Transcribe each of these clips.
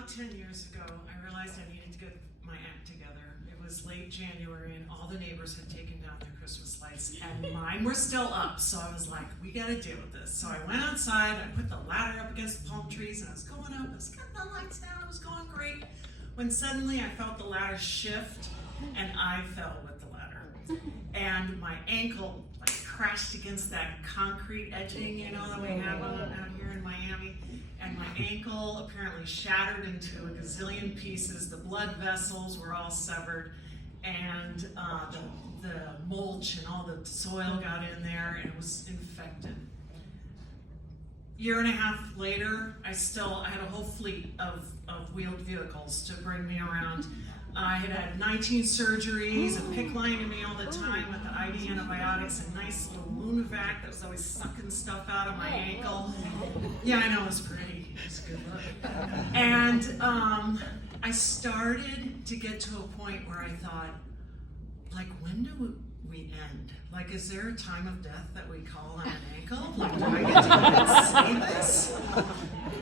About 10 years ago, I realized I needed to get my act together. It was late January and all the neighbors had taken down their Christmas lights and mine were still up. So I was like, we gotta deal with this. So I went outside, I put the ladder up against the palm trees and I was going up, I was getting the lights down, it was going great. When suddenly I felt the ladder shift and I fell with the ladder. And my ankle like crashed against that concrete edging, you know, that we have out here in Miami. And my ankle apparently shattered into a gazillion pieces. The blood vessels were all severed, and the mulch and all the soil got in there, and it was infected. Year and a half later, I had a whole fleet of wheeled vehicles to bring me around. I had had 19 surgeries, a PICC line in me all the time with the IV antibiotics, a nice little wound vac that was always sucking stuff out of my ankle. Yeah, I know, it was pretty. It was a good look. And I started to get to a point where I thought, like, when do we end? Like, is there a time of death that we call on an ankle? Like, do I get to say this?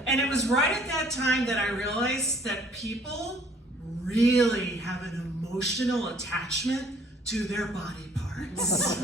And it was right at that time that I realized that people really have an emotional attachment to their body parts.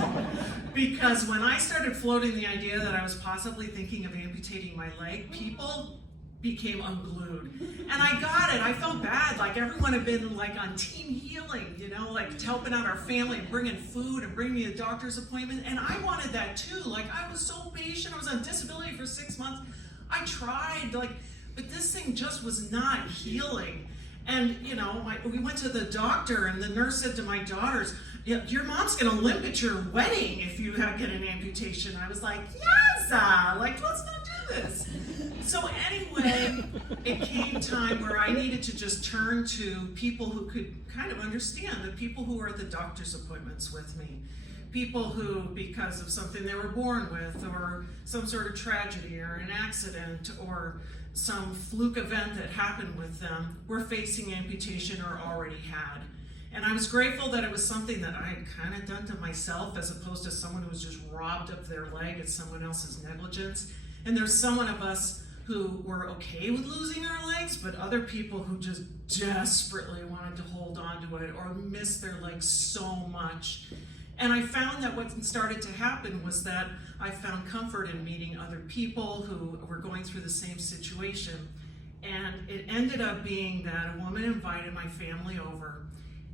Because when I started floating the idea that I was possibly thinking of amputating my leg, people became unglued. And I got it, I felt bad, like everyone had been like on team healing, you know, like helping out our family and bringing food and bringing me a doctor's appointment. And I wanted that too, like I was so patient, I was on disability for 6 months. I tried, but this thing just was not healing. And, you know, we went to the doctor and the nurse said to my daughters, your mom's gonna limp at your wedding if you get an amputation. I was like, yes, let's not do this. So anyway, it came time where I needed to just turn to people who could kind of understand, the people who were at the doctor's appointments with me. People who, because of something they were born with, or some sort of tragedy or an accident, or some fluke event that happened with them, were facing amputation or already had. And I was grateful that it was something that I had kind of done to myself as opposed to someone who was just robbed of their leg at someone else's negligence. And there's some of us who were okay with losing our legs, but other people who just desperately wanted to hold on to it or miss their legs so much. And I found that what started to happen was that I found comfort in meeting other people who were going through the same situation. And it ended up being that a woman invited my family over,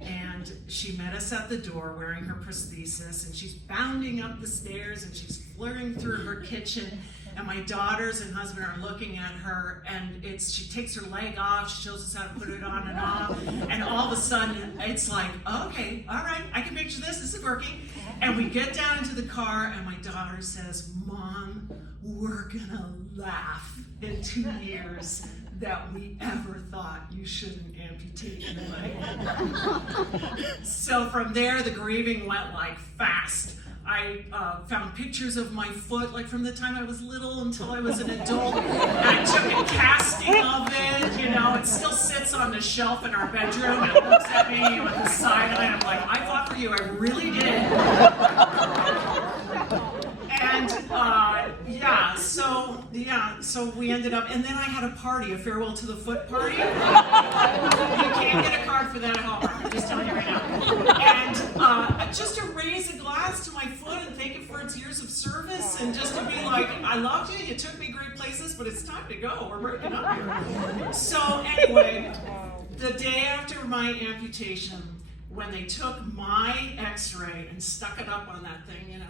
and she met us at the door wearing her prosthesis, and she's bounding up the stairs and she's flirting through her kitchen. And my daughters and husband are looking at her, and she takes her leg off, she shows us how to put it on and off, and all of a sudden it's like, okay, all right, I can picture this is working. And we get down into the car and my daughter says, Mom, we're gonna laugh in 2 years that we ever thought you shouldn't amputate your leg. So from there, the grieving went like fast. I found pictures of my foot, like from the time I was little until I was an adult. I took a casting of it, you know, it still sits on the shelf in our bedroom. It looks at me with the side eye, and I'm like, I fought for you, I really did. And so we ended up, and then I had a party, a farewell to the foot party. You can't get a card for that at Hallmark, I'm just telling you right now. And just to raise a glass to my foot and thank it for its years of service, and just to be like, I loved you, you took me great places, but it's time to go, we're breaking up here. So anyway, the day after my amputation, when they took my x-ray and stuck it up on that thing, you know,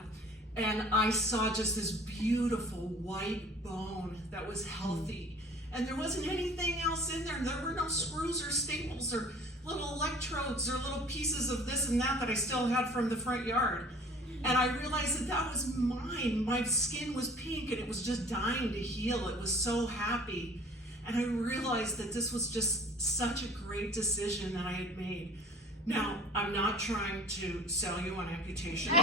and I saw just this beautiful white bone that was healthy. And there wasn't anything else in there. There were no screws or staples or little electrodes or little pieces of this and that I still had from the front yard. And I realized that was mine. My skin was pink and it was just dying to heal. It was so happy. And I realized that this was just such a great decision that I had made. Now, I'm not trying to sell you on amputation. I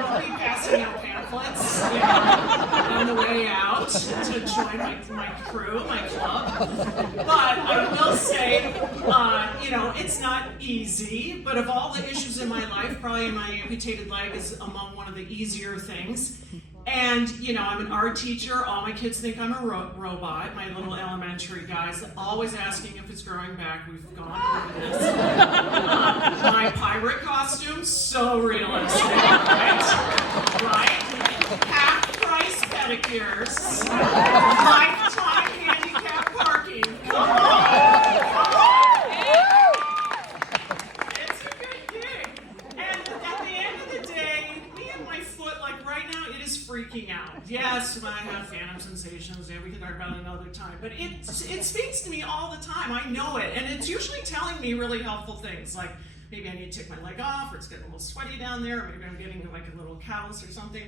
won't be passing out pamphlets, you know, on the way out to join my crew, my club. But I will say, you know, it's not easy, but of all the issues in my life, probably my amputated leg is among one of the easier things. And, you know, I'm an art teacher. All my kids think I'm a robot. My little elementary guys always asking if it's growing back. We've gone over this. My pirate costume, so realistic, right? Right? Half-price pedicures. Lifetime handicap parking. Come on. It's a good gig. And at the end of the day, me and my foot, like right now, it is freaking out. Yes, I have phantom sensations. Yeah, we can talk about it another time. But it speaks to me all the time. I know it. And it's usually telling me really helpful things. Like maybe I need to take my leg off, or it's getting a little sweaty down there, or maybe I'm getting like a little callus or something.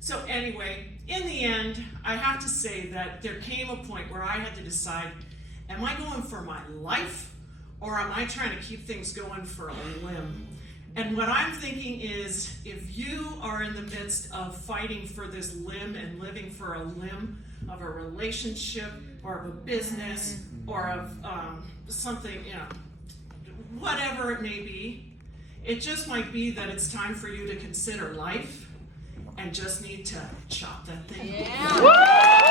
So anyway, in the end, I have to say that there came a point where I had to decide, am I going for my life, or am I trying to keep things going for a limb? And what I'm thinking is, if you are in the midst of fighting for this limb and living for a limb of a relationship or of a business or of something, you know, whatever it may be, it just might be that it's time for you to consider life and just need to chop that thing. Yeah.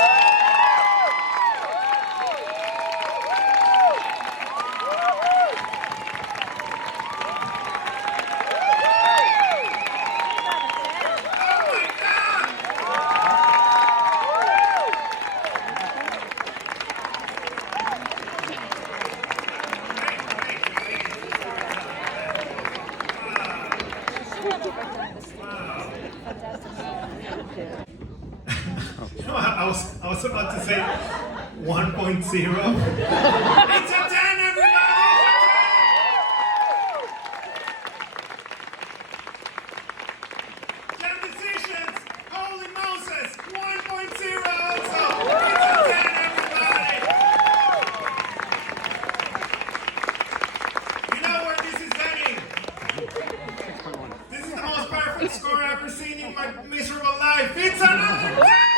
I was about to say 1.0. It's a 10, everybody! It's a 10! 10 decisions! Holy Moses! 1.0 also! It's a 10, everybody! You know where this is heading? This is the most perfect score I've ever seen in my miserable life. It's another 10!